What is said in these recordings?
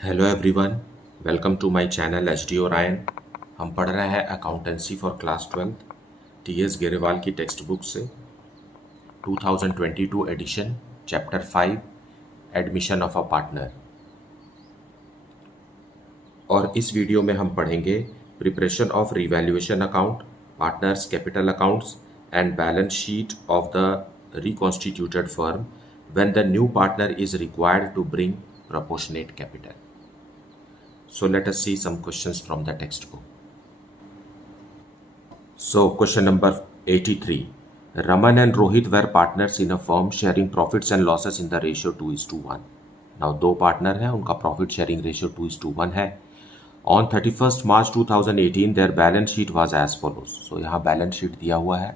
Hello everyone, welcome to my channel H D Orion. हम पढ़ रहे हैं accountancy for class 12 T S Grewal की टेक्स्ट बुक से 2022 edition, chapter 5 admission of a partner. और इस वीडियो में हम पढ़ेंगे preparation of revaluation account, partners capital accounts and balance sheet of the reconstituted firm when the new partner is required to bring proportionate capital. So let us see some questions from the textbook. So question number 83. Raman and Rohit were partners in a firm sharing profits and losses in the ratio 2:1. Now दो partner हैं, उनका profit sharing ratio 2:1 है. On 31st March 2018 their balance sheet was as follows. So यहाँ balance sheet दिया हुआ है,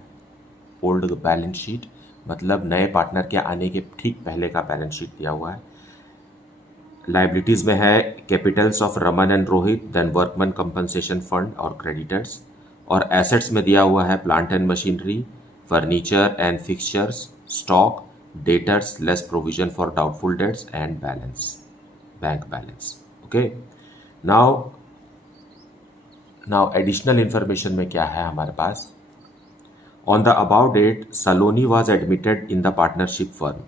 old balance sheet मतलब नए पार्टनर के आने के ठीक पहले का बैलेंस शीट दिया हुआ है. लाइबिलिटीज़ में है capitals of Raman and Rohit, then workman compensation fund और क्रेडिटर्स. और एसेट्स में दिया हुआ है plant and machinery, furniture and fixtures, stock, debtors less provision for doubtful debts and balance, bank balance. Okay, now additional information में क्या है हमारे पास. On the above date Saloni was admitted in the partnership firm.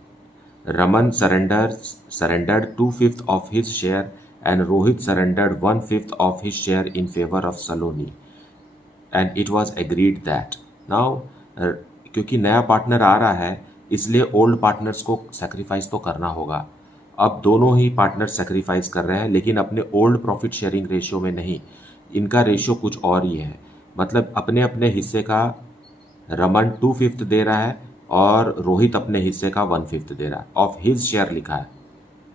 Raman surrendered 2/5 of his share and Rohit surrendered 1/5 of his share in favor of Saloni. And it was agreed that now क्योंकि नया partner आ रहा है इसलिए old partners को sacrifice तो करना होगा. अब दोनों ही पार्टनर सेक्रीफाइस कर रहे हैं लेकिन अपने ओल्ड प्रॉफिट शेयरिंग रेशियो में नहीं. इनका रेशियो कुछ और ही है. मतलब अपने अपने हिस्से का रमन 2/5 दे रहा है और रोहित अपने हिस्से का 1/5 दे रहा है. ऑफ हिज शेयर लिखा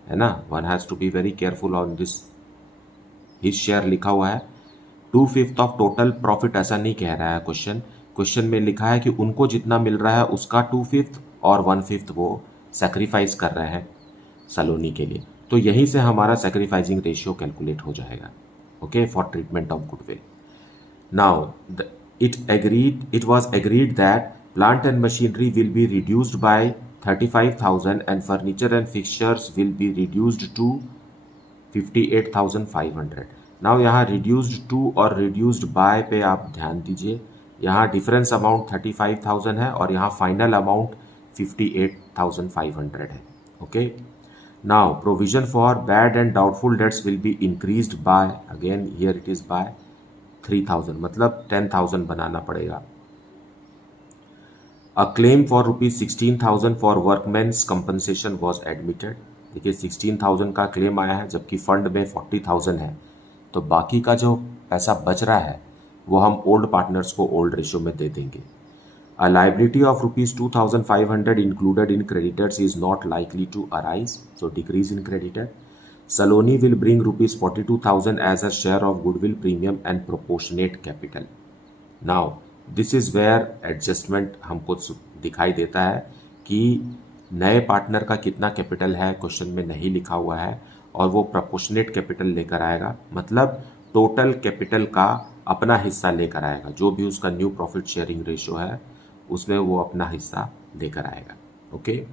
है ना. One has to be very careful on this. His share लिखा हुआ है. 2/5 ऑफ टोटल प्रॉफिट ऐसा नहीं कह रहा है क्वेश्चन में लिखा है कि उनको जितना मिल रहा है उसका 2/5 और 1/5 वो सेक्रीफाइस कर रहे हैं सलोनी के लिए. तो यहीं से हमारा सेक्रीफाइसिंग रेशियो कैलकुलेट हो जाएगा. Okay, for treatment of goodwill. Now it was agreed that plant and machinery will be reduced by 35,000 and furniture and fixtures will be reduced to 58,500. Now यहाँ reduced to और reduced by पे आप ध्यान दीजिए. यहाँ difference amount 35,000 है और यहाँ फाइनल अमाउंट 58,500 है. Okay, now provision for bad and doubtful debts will be increased by, again here it is by 3,000, मतलब 10,000 बनाना पड़ेगा. A claim for ₹16,000 for workmen's compensation was admitted. देखिए 16,000 का क्लेम आया है जबकि फंड में 40,000 है. तो बाकी का जो पैसा बच रहा है वो हम ओल्ड पार्टनर्स को ओल्ड रेशियो में दे देंगे. A liability of ₹2,500 included in creditors is not likely to arise, so decrease in creditor. Saloni will bring ₹42,000 as a share of goodwill premium and proportionate capital. Now this is where adjustment हमको दिखाई देता है कि नए partner का कितना capital है question में नहीं लिखा हुआ है और वो प्रपोर्शनेट कैपिटल लेकर आएगा. मतलब टोटल कैपिटल का अपना हिस्सा लेकर आएगा. जो भी उसका न्यू प्रॉफिट शेयरिंग रेशियो है उसमें वो अपना हिस्सा लेकर आएगा. Okay,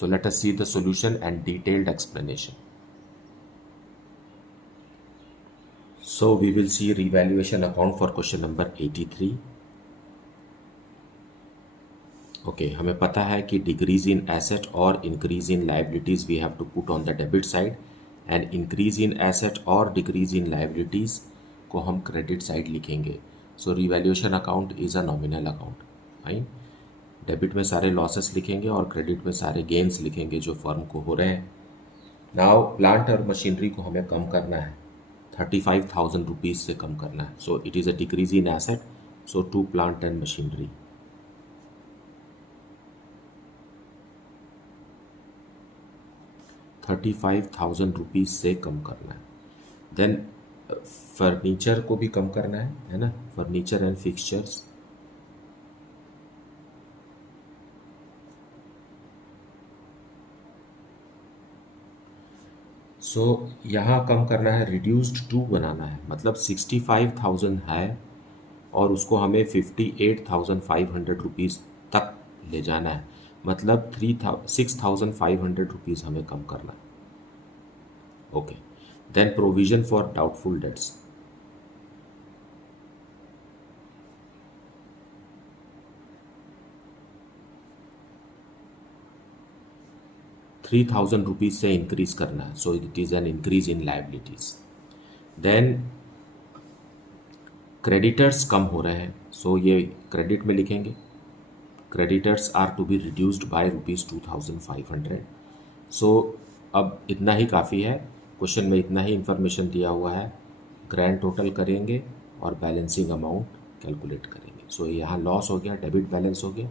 so let us see the solution and detailed explanation. So we will see revaluation account for question number 83. Okay, हमें पता है कि डिक्रीज इन एसेट और increase in liabilities we have to put on the debit side and increase in asset और decrease in liabilities को हम credit side लिखेंगे. So revaluation account is a nominal account. Fine, debit में सारे losses लिखेंगे और credit में सारे गेन्स लिखेंगे जो फर्म को हो रहे हैं. नाउ प्लांट और मशीनरी को हमें कम करना है, 35,000 रुपीज़ से कम करना है. So it is a decrease in asset, so to plant and machinery. 35,000 rupees से कम करना है. देन फर्नीचर को भी कम करना है ना. फर्नीचर एंड फिक्सचर्स, सो यहाँ कम करना है, रिड्यूस्ड टू बनाना है. मतलब 65,000 है और उसको हमें 58,500 रुपीज़ तक ले जाना है. मतलब 6,500 रुपीज़ हमें कम करना है. Okay, Then provision for doubtful debts. ₹3,000 से इंक्रीज करना है, so it is an increase in liabilities. Then creditors कम हो रहे हैं, सो ये क्रेडिट में लिखेंगे. Creditors are to be reduced by ₹2,500. So अब इतना ही काफ़ी है, क्वेश्चन में इतना ही इंफॉर्मेशन दिया हुआ है. ग्रैंड टोटल करेंगे और बैलेंसिंग अमाउंट कैलकुलेट करेंगे. सो यहाँ लॉस हो गया, डेबिट बैलेंस हो गया,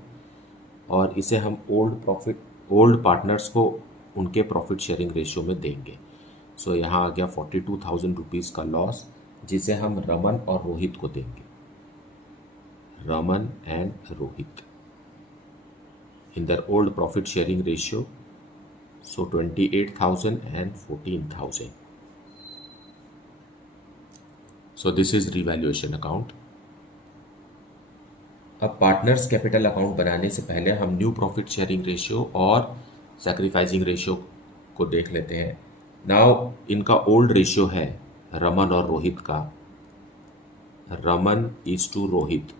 और इसे हम ओल्ड पार्टनर्स को उनके प्रॉफिट शेयरिंग रेशियो में देंगे. सो यहाँ आ गया ₹42,000 का लॉस, जिसे हम रमन और रोहित को देंगे. Raman and Rohit in their old profit sharing ratio, so 28,000 and 14,000. So this is revaluation account. अब पार्टनर्स कैपिटल अकाउंट बनाने से पहले हम न्यू प्रॉफिट शेयरिंग रेशियो और सैक्रिफाइसिंग रेशियो को देख लेते हैं. नाउ इनका ओल्ड रेशियो है रमन और रोहित का. Raman is to Rohit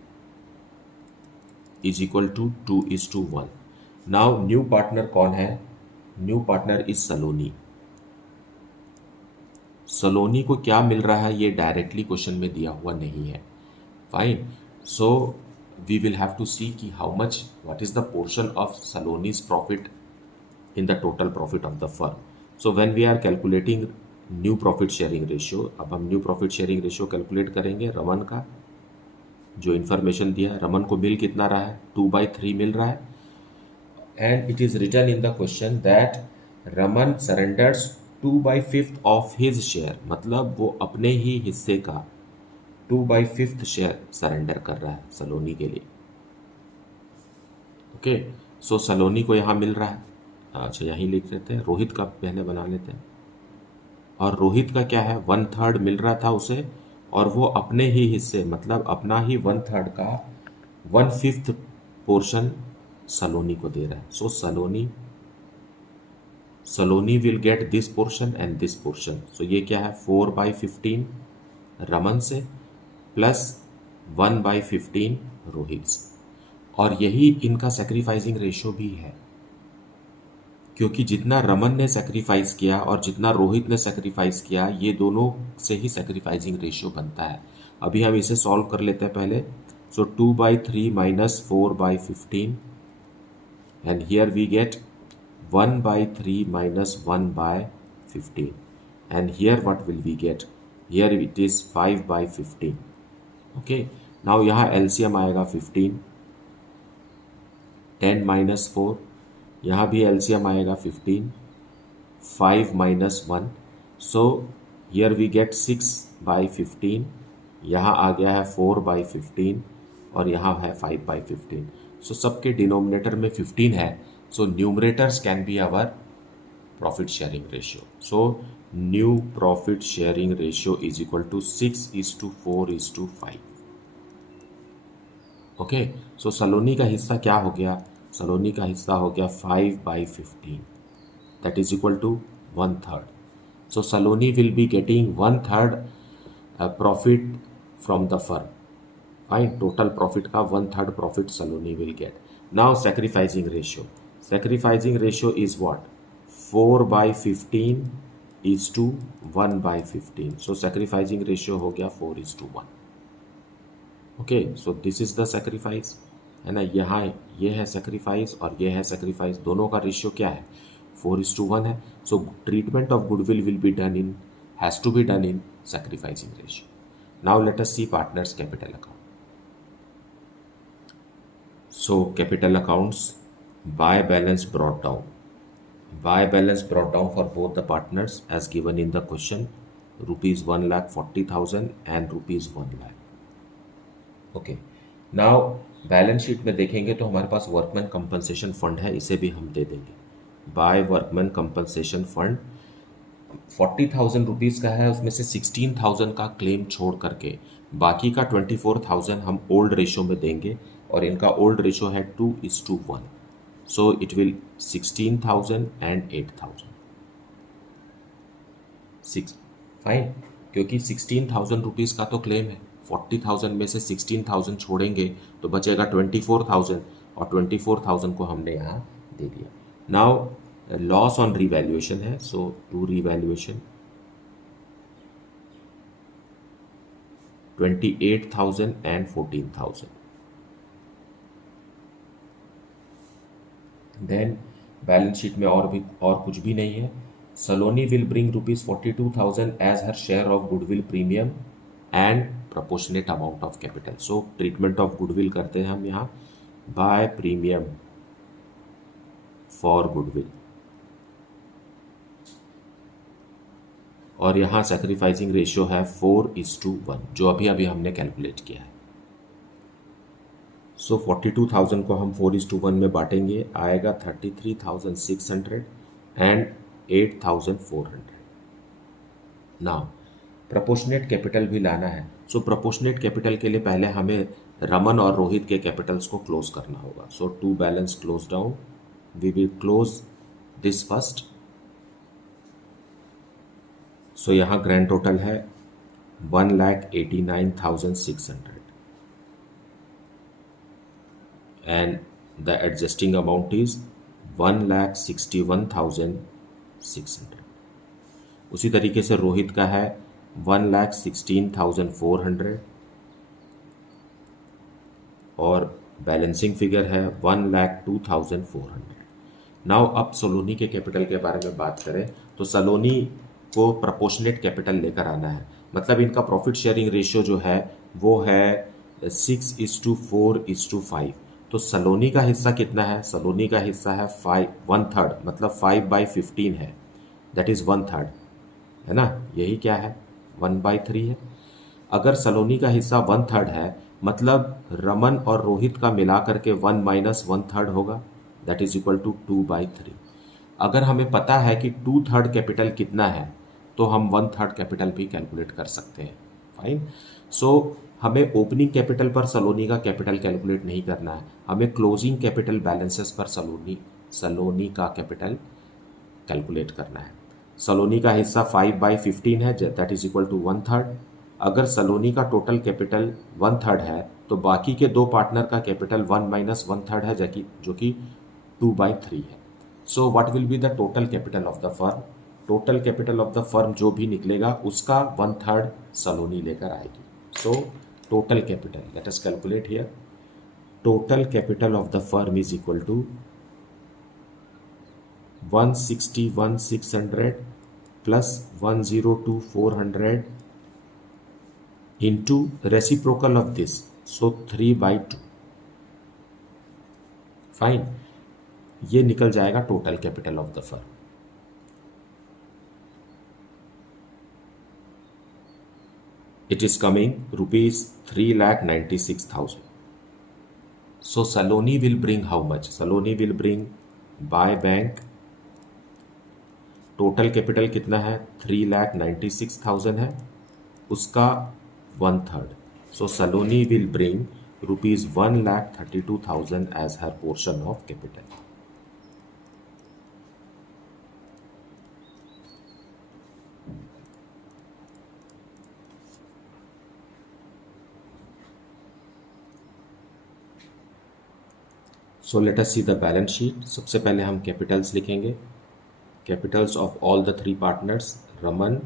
is equal to 2:1. Now new partner कौन है? New partner is Saloni. Saloni को क्या मिल रहा है ये डायरेक्टली क्वेश्चन में दिया हुआ नहीं है. Fine. So we will have to see कि how much, what is the portion of Saloni's profit in the total profit of the firm. So when we are calculating new profit sharing ratio, अब हम new profit sharing ratio calculate करेंगे. रमन का जो information दिया, रमन को मिल कितना रहा है? 2/3 मिल रहा है. And it is written in the question that Raman surrenders 2/5 of his share, मतलब वो अपने ही हिस्से का 2/5 शेयर सरेंडर कर रहा है सलोनी के लिए. ओके, सो सलोनी को यहाँ मिल रहा है. अच्छा, यहीं लिख लेते हैं. रोहित का पहले बना लेते हैं. और रोहित का क्या है? 1/3 मिल रहा था उसे, और वो अपने ही हिस्से, मतलब अपना ही 1/3 का 1/5 पोर्शन सलोनी को दे रहा है. So Saloni will get this portion and this portion. So ये क्या है? 4/15 रमन से प्लस 1/15 रोहित से. और यही इनका सेक्रीफाइसिंग रेशियो भी है, क्योंकि जितना रमन ने सेक्रीफाइस किया और जितना रोहित ने सेक्रीफाइस किया, ये दोनों से ही सेक्रीफाइसिंग रेशियो बनता है. अभी हम इसे सॉल्व कर लेते हैं पहले. So 2/3 minus 4/15, and here we get 1/3 minus 1/15, and here what will we get? Here it is 5/15. okay, now यहाँ LCM आएगा 15. 10 minus 4, यहाँ भी LCM आएगा 15. 5 minus 1, so here we get 6/15. यहाँ आ गया है 4/15 और यहाँ है 5/15. so सबके डिनोमिनेटर में 15 है. So numerators can be our profit sharing ratio. So new profit sharing ratio is equal to 6:4:5. Okay. So सलोनी का हिस्सा क्या हो गया? सलोनी का हिस्सा हो गया 5/15. That is equal to 1/3. So Saloni will be getting 1/3 profit from the firm. Fine. Total profit का 1/3 profit Saloni will get. Now sacrificing ratio. Sacrificing ratio is what? 4/15 is to 1/15. So sacrificing ratio हो गया 4:1. Okay, so this is the sacrifice, है ना. यहाँ ये है sacrifice और ये है sacrifice, दोनों का रेशियो क्या है? 4:1 है. So treatment of goodwill will be done in, has to be done in sacrificing ratio. Now let us see partners capital account. So capital accounts, buy balance brought down. Buy balance brought down for both the partners as given in the question, ₹1,40,000 and ₹1,00,000. Okay. Now balance sheet में देखेंगे तो हमारे पास workman compensation fund है, इसे भी हम दे देंगे. By workman compensation fund 40,000 rupees का है, उसमें से 16,000 का क्लेम छोड़ करके बाकी का 24,000 हम ओल्ड रेशो में देंगे, और इनका ओल्ड रेशो है 2:1. So it will 16,000 and 8,000. Fine, क्योंकि 16,000 रुपीज़ का तो क्लेम है, 40,000 में से 16,000 छोड़ेंगे तो बचेगा 24,000, और 24,000 को हमने यहाँ दे दिया। नाउ लॉस ऑन रिवैल्यूएशन है, so to revaluation 28,000 and 14,000। Then balance sheet में और कुछ भी नहीं है। Saloni will bring rupees 42,000 as her share of goodwill premium and proportionate amount of capital. So treatment of goodwill करते हैं हम यहाँ बाय प्रीमियम फॉर गुडविल, और यहाँ सैक्रिफाइसिंग रेशियो है 4:1, जो अभी अभी हमने कैलकुलेट किया है। सो 42,000 को हम 4:1 में बांटेंगे, आएगा 33,600 एंड 8,400। नाउ प्रपोर्शनेट कैपिटल भी लाना है। सो प्रपोर्शनेट कैपिटल के लिए पहले हमें रमन और रोहित के कैपिटल्स को क्लोज करना होगा। So to balance close down, we will close this first. So यहाँ ग्रैंड टोटल है 1,89,600 and the adjusting amount is 1,61,600। उसी तरीके से रोहित का है 1,16,400 और बैलेंसिंग फिगर है 1,02,400। नाउ अब सलोनी के कैपिटल के बारे में बात करें तो सलोनी को प्रपोर्शनेट कैपिटल लेकर आना है, मतलब इनका प्रॉफिट शेयरिंग रेशियो जो है वो है 6:4:5। तो सलोनी का हिस्सा कितना है? सलोनी का हिस्सा है 1/3, मतलब 5/15 है, दैट इज़ 1/3, है ना? यही क्या है? 1/3 है। अगर सलोनी का हिस्सा 1/3 है, मतलब रमन और रोहित का मिला करके 1 - 1/3 होगा, दैट इज इक्वल टू 2/3। अगर हमें पता है कि 2/3 कैपिटल कितना है तो हम 1/3 कैपिटल भी कैलकुलेट कर सकते हैं। फाइन। सो हमें ओपनिंग कैपिटल पर सलोनी का कैपिटल कैलकुलेट नहीं करना है, हमें क्लोजिंग कैपिटल बैलेंसेस पर सलोनी का कैपिटल कैलकुलेट करना है। सलोनी का हिस्सा 5/15 है, दैट इज इक्वल टू 1/3। अगर सलोनी का टोटल कैपिटल 1/3 है तो बाकी के दो पार्टनर का कैपिटल 1 - 1/3 है, जो कि 2/3 है। So what will be the total capital of the firm? Total capital of the firm जो भी निकलेगा उसका 1/3 सलोनी लेकर आएगी। So total capital, let us calculate here. Total capital of the firm is equal to 161,600 plus 102,400 into reciprocal of this, so 3/2। Fine, ये निकल जाएगा total capital of the firm. It is coming ₹3,96,000। So Saloni will bring how much? Saloni will bring by bank, total capital कितना है? 3,96,000 है, उसका 1/3। So Saloni will bring ₹1,32,000 as her portion of capital. So let us see the balance sheet. सबसे पहले हम capitals लिखेंगे, capitals of all the 3 partners, Raman,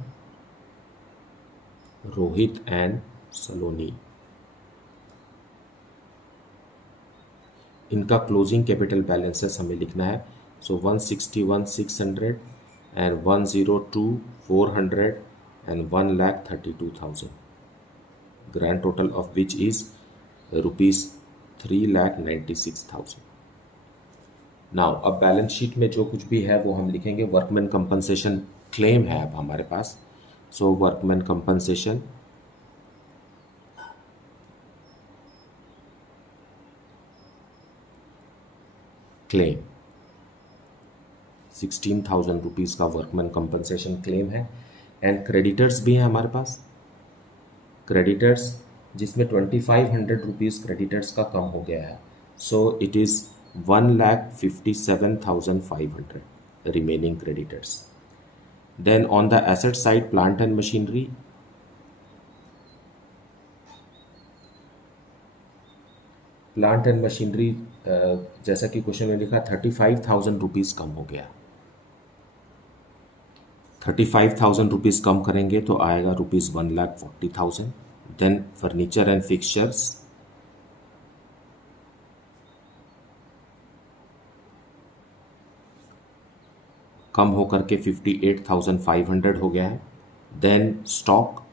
Rohit and Saloni. इनका closing capital balances हमें लिखना है। So 161,600 and 102,400 and 1,32,000, grand total of which is ₹3,96,000। Now अब balance sheet में जो कुछ भी है वो हम लिखेंगे। वर्कमैन कंपनसेशन क्लेम है अब हमारे पास। सो वर्कमैन कंपनसेशन क्लेम 16,000 रुपीज़ का वर्कमैन कंपनसेशन क्लेम है। एंड क्रेडिटर्स भी हैं हमारे पास। क्रेडिटर्स जिसमें 2,500 रुपीज़ क्रेडिटर्स का कम हो गया है। So it is 1,57,500 remaining creditors. Then on the asset side plant and machinery, plant and machinery जैसा कि क्वेश्चन में लिखा 35,000 रुपीज़ कम हो गया। 35,000 रुपीज़ कम करेंगे तो आएगा ₹1,40,000। देन फर्नीचर एंड फिक्सचर्स, कम होकर के 58,500 हो गया है। Then stock,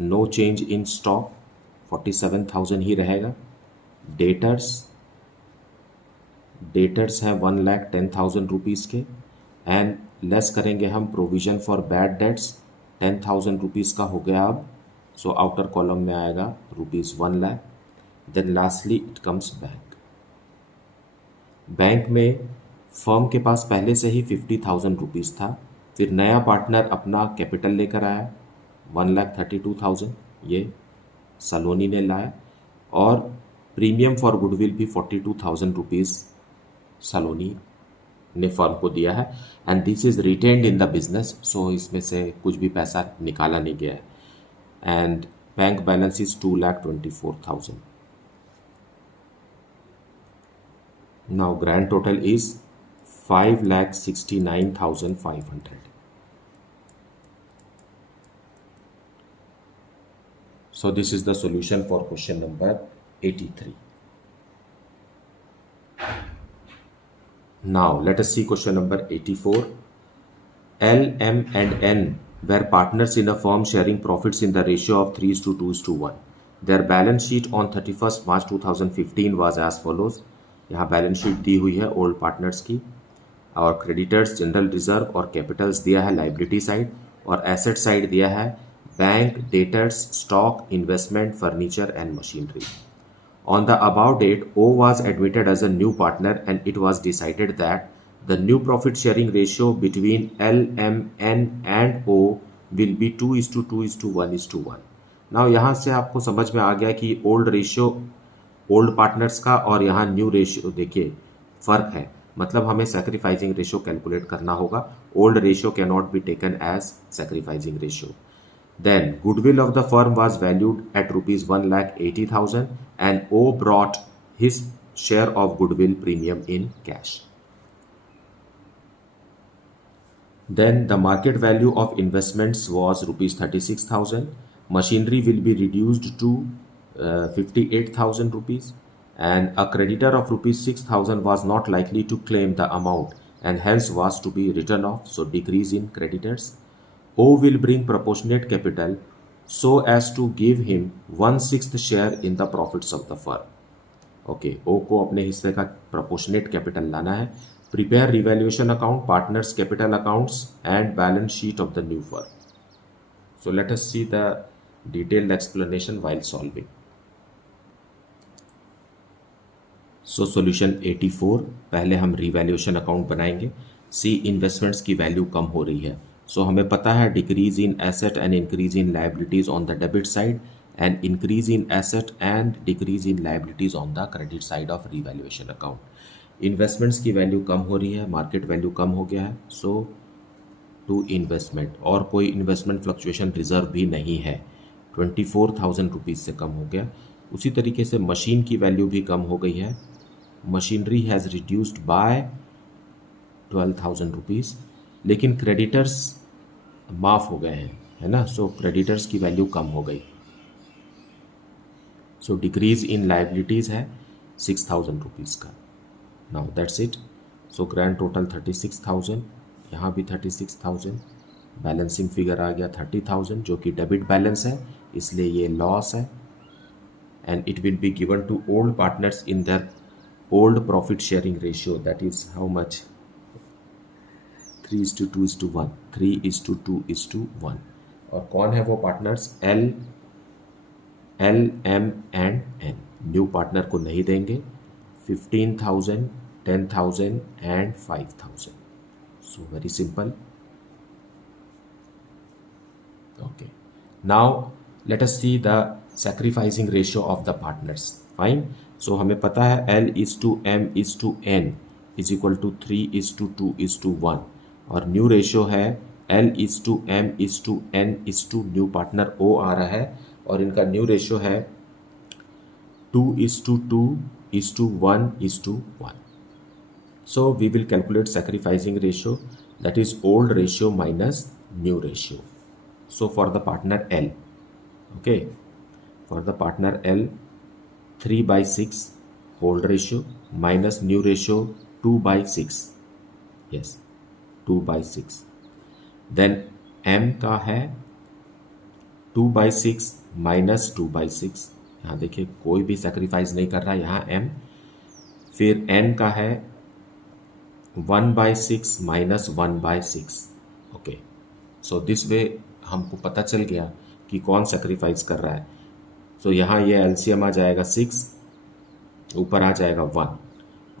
no change in stock, 47,000 ही रहेगा। डेटर्स हैं 1,10,000 रुपीज़ के, एंड लेस करेंगे हम provision for bad debts, 10,000 rupees का हो गया अब। सो आउटर कॉलम में आएगा ₹1,00,000। Then lastly it comes bank. Bank में फर्म के पास पहले से ही 50,000 रुपीज़ था, फिर नया पार्टनर अपना कैपिटल लेकर आया 1,32,000, ये सलोनी ने लाया, और प्रीमियम फॉर गुडविल भी 42,000 रुपीज़ सलोनी ने फर्म को दिया है, and this is retained in the business. So इसमें से कुछ भी पैसा निकाला नहीं गया है, and bank balance is 2,24,000। Now grand total is 5,69,500। So this is the solution for question number 83. Now let us see question number 84. L, M and N were partners in a firm sharing profits in the ratio of 3:2:1. Their balance sheet on 31st March 2015 was as follows. यहाँ balance sheet दी हुई है old partners की, और creditors general reserve और Capitals दिया है liability side, और asset side दिया है bank, debtors, stock, investment, furniture and machinery. On the above date, O was admitted as a new partner and it was decided that the new profit sharing ratio between L, M, N and O will be 2:2:1:1. Now यहाँ से आपको समझ में आ गया कि old ratio old partners का और यहाँ न्यू रेशियो देखिए फ़र्क है, मतलब हमें सैक्रिफाइसिंग रेशियो कैलकुलेट करना होगा. Old ratio can not be taken as sacrificing ratio. Then goodwill of the firm was valued at ₹1,80,000 and O brought his share of goodwill premium in cash. Then the market value of investments was ₹36,000. Machinery will be reduced to 58,000 rupees, and a creditor of ₹6,000 was not likely to claim the amount and hence was to be written off, so decrease in creditors. O will bring proportionate capital so as to give him 1/6 share in the profits of the firm. Okay, O को अपने हिस्से का proportionate capital लाना है. Prepare revaluation account, partners capital accounts and balance sheet of the new firm. So let us see the detailed explanation while solving. So solution 84, पहले हम revaluation account बनाएंगे. C, investments की वैल्यू कम हो रही है. सो हमें पता है decrease in asset and increase in liabilities on the debit side, and increase in asset and decrease in liabilities on the credit side of revaluation account. Investments की value कम हो रही है, मार्केट वैल्यू कम हो गया है, सो टू इन्वेस्टमेंट, और कोई investment fluctuation reserve भी नहीं है, 24,000 रुपीज़ से कम हो गया. उसी तरीके से मशीन की वैल्यू भी कम हो गई है. Machinery has reduced by 12,000 rupees, लेकिन क्रेडिटर्स माफ़ हो गए हैं, है ना. सो क्रेडिटर्स की वैल्यू कम हो गई. सो डिक्रीज इन लाइबिलिटीज़ है 6,000 रुपीज़ का. Now that's it. So grand total 36,000, यहाँ भी 36,000, बैलेंसिंग फिगर आ गया 30,000 जो कि डेबिट बैलेंस है, इसलिए ये लॉस है, and it will be given to old partners in their old profit sharing ratio, that is how much, 3:2:1, 3:2:1. और कौन है वो partners? L, M and N. New partner को नहीं देंगे. 15,000, 10,000 and 5,000. So very simple. Okay, now let us see the sacrificing ratio of the partners. Fine. So हमें पता है L:2M:N = 3:2:1, और न्यू रेशियो है L/M/N/टू न्यू पार्टनर O आ रहा है और इनका न्यू रेशियो है 2:2:1:1. So we will calculate sacrificing ratio, that is old ratio minus new ratio. So for the partner L, okay, for the partner L, 3/6 old ratio minus new ratio 2/6, yes 2/6. Then M का है 2/6 minus 2/6. यहाँ देखिए कोई भी sacrifice नहीं कर रहा है यहाँ M. फिर N का है 1/6 minus 1/6. Okay, so this way हमको पता चल गया कि कौन सेक्रीफाइस कर रहा है. सो यहाँ ये एलसीएम आ जाएगा 6, ऊपर आ जाएगा 1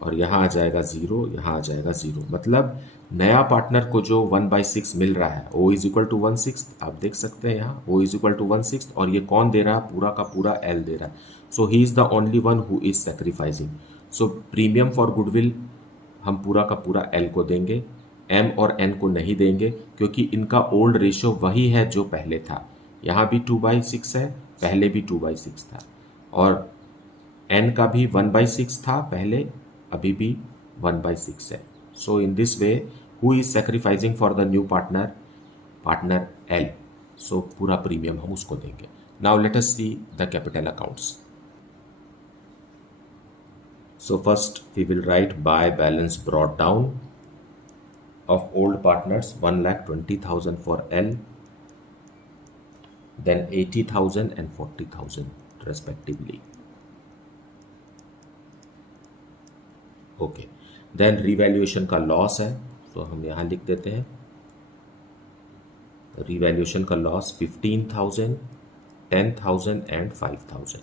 और यहाँ आ जाएगा 0, यहाँ आ जाएगा 0. मतलब नया पार्टनर को जो 1/6 मिल रहा है O इज इक्वल टू 1/6. आप देख सकते हैं यहाँ O इज इक्वल टू 1/6 और ये कौन दे रहा है, पूरा का पूरा L दे रहा है. So he is the only one who is sacrificing. So premium for goodwill हम पूरा का पूरा L को देंगे, M और N को नहीं देंगे क्योंकि इनका ओल्ड रेशियो वही है जो पहले था. यहाँ भी 2/6 है, पहले भी 2/6 था और N का भी 1/6 था पहले, अभी भी 1/6 है. So in this way who is sacrificing for the new partner, partner L. So पूरा प्रीमियम हम उसको देंगे. Now let us see the capital accounts. So first we will write buy balance brought down of old partners 1,20,000 for L, then 80,000 and 40,000 respectively. Okay, then revaluation का loss है तो हम यहाँ लिख देते हैं revaluation का loss 15,000, 10,000 and 5,000.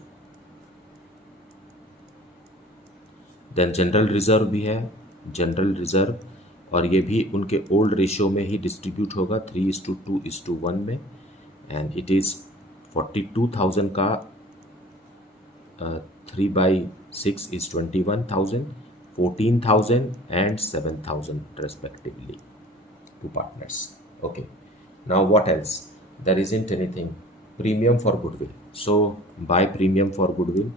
Then general reserve भी है, जनरल रिजर्व, और ये भी उनके ओल्ड रेशियो में ही डिस्ट्रीब्यूट होगा 3:2:1 में. एंड इट इज़ 42,000 का 3/6 is 21,000, 14,000 and 7,000 respectively to partners. Okay, now what else, there isn't anything. Premium for goodwill, so by premium for goodwill.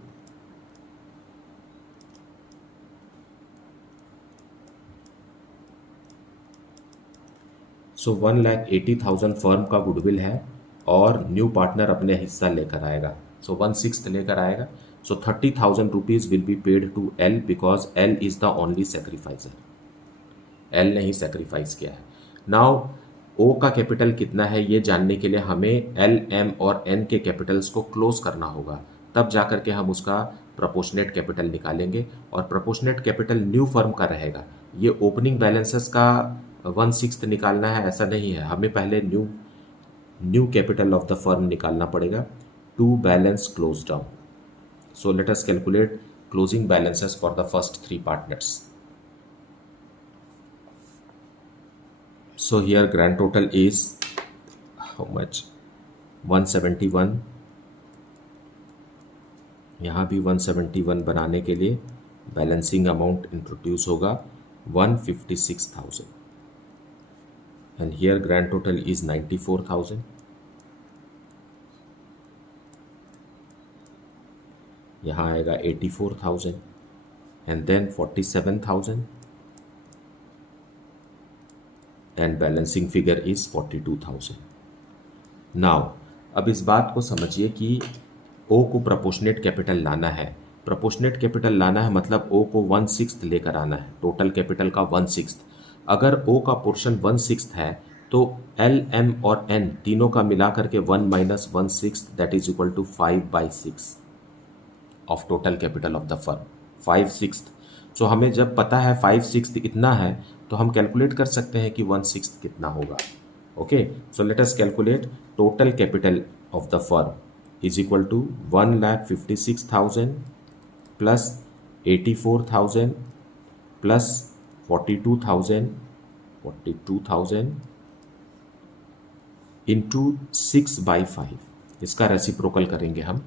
So 1,80,000 firm का गुडविल है और न्यू पार्टनर अपने हिस्सा लेकर आएगा. सो 1/6 लेकर आएगा. So 30,000 rupees will be paid to L because L is the only sacrificer. L ने ही सेक्रीफाइस किया है. नाउ O का कैपिटल कितना है ये जानने के लिए हमें L, M और N के कैपिटल्स को क्लोज करना होगा. तब जा करके हम उसका प्रपोर्शनेट कैपिटल निकालेंगे और प्रपोर्शनेट कैपिटल न्यू फर्म का रहेगा. ये ओपनिंग बैलेंसेस का 1/6 निकालना है ऐसा नहीं है, हमें पहले new capital of the firm निकालना पड़ेगा to balance close down. So let us calculate closing balances for the first 3 partners. So here grand total is how much, 171. यहाँ भी 171 बनाने के लिए बैलेंसिंग अमाउंट इंट्रोड्यूस होगा 156,000. And here grand total is 94,000. यहाँ आएगा 84,000 and then 47,000 and balancing figure is 42,000. Now अब इस बात को समझिए कि O को प्रपोर्शनेट कैपिटल लाना है. प्रपोर्शनेट कैपिटल लाना है मतलब O को 1/6 लेकर आना है, टोटल कैपिटल का 1/6. अगर O का पोर्शन 1/6 है तो L, M और N तीनों का मिला करके 1 - 1/6 that is equal to 5/6 of total capital of the firm, 5/6. So हमें जब पता है 5/6 इतना है तो हम कैलकुलेट कर सकते हैं कि 1/6 कितना होगा. Okay, so let us calculate total capital of the firm is equal to 1,56,000 plus 84,000 plus 42,000 into 6/5. इसका रेसिप्रोकल करेंगे हम.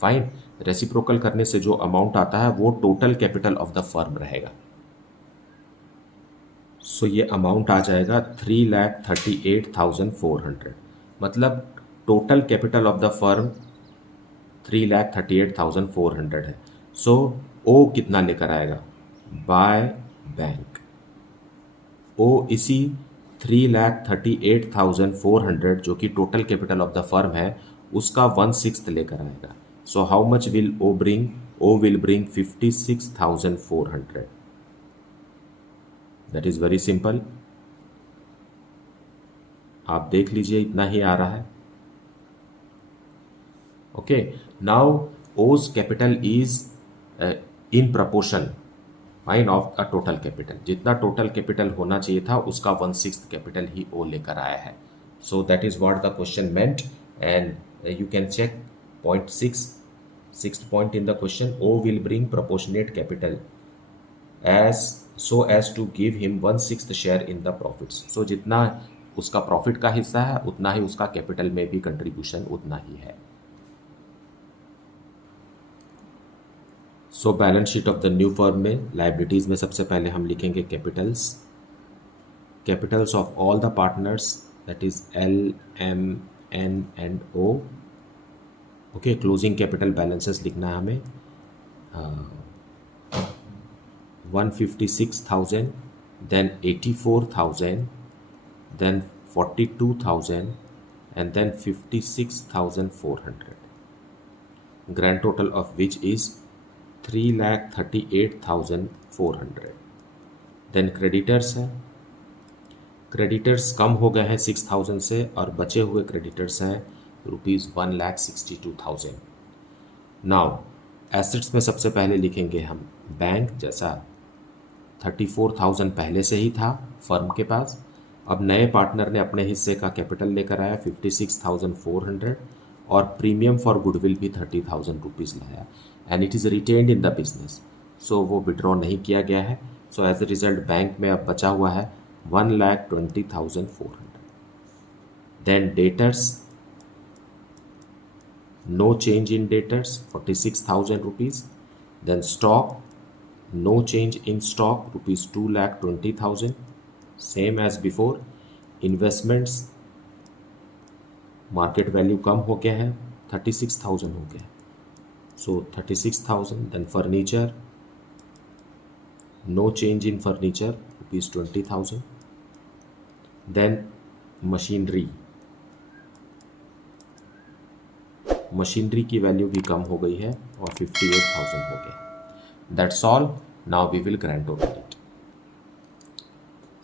फाइन, रेसिप्रोकल करने से जो अमाउंट आता है वो total capital of the firm रहेगा. सो ये अमाउंट आ जाएगा 3,38,400। मतलब total capital of the firm 3,38,400 है। सो ओ कितना लेकर आएगा बाय बैंक? ओ इसी 3,38,400 जो कि total capital of the firm है उसका 1/6 लेकर आएगा। So how much will O bring? O will bring 56,400। That is very simple. आप देख लीजिए इतना ही आ रहा है। Okay, now O's capital is in proportion fine of a total capital. जितना टोटल कैपिटल होना चाहिए था उसका 1/6 कैपिटल ही ओ लेकर आया है। So that is what the question meant and you can check point 6th point in the question. O will bring proportionate capital as so as to give him 1/6 share in the profits. So जितना उसका profit का हिस्सा है उतना ही उसका capital में भी contribution उतना ही है। So balance sheet of the new firm में लाइबिलिटीज में सबसे पहले हम लिखेंगे capitals of all the partners, that is L, M, N and O। Okay, closing capital balances लिखना है हमें 156,000, then 84,000, then 42,000 and then 56,400, grand total of which is 3,38,400। Then creditors है, क्रेडिटर्स कम हो गए हैं 6,000 से और बचे हुए क्रेडिटर्स हैं ₹1,62,000। नाउ एसेट्स में सबसे पहले लिखेंगे हम बैंक, जैसा 34,000 पहले से ही था फर्म के पास। अब नए पार्टनर ने अपने हिस्से का कैपिटल लेकर आया 56,400 और प्रीमियम फॉर गुडविल भी 30,000 रुपीज़ लाया and it is retained in the business. So वो विड्रॉ नहीं किया गया है। So as a result bank में अब बचा हुआ है 1,20,400। Then debtors, no change in debtors 46,000 rupees. Then stock, no change in stock ₹2,20,000, same as before. Investments, market value कम हो गया है 36,000 हो गया, so 36,000. Then furniture, no change in furniture ₹20,000. Then machinery की वैल्यू भी कम हो गई है और 58,000 हो गया। That's all. Now we will grand total it.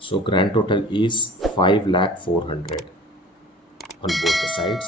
So grand total is 5,04,000 on both the sides.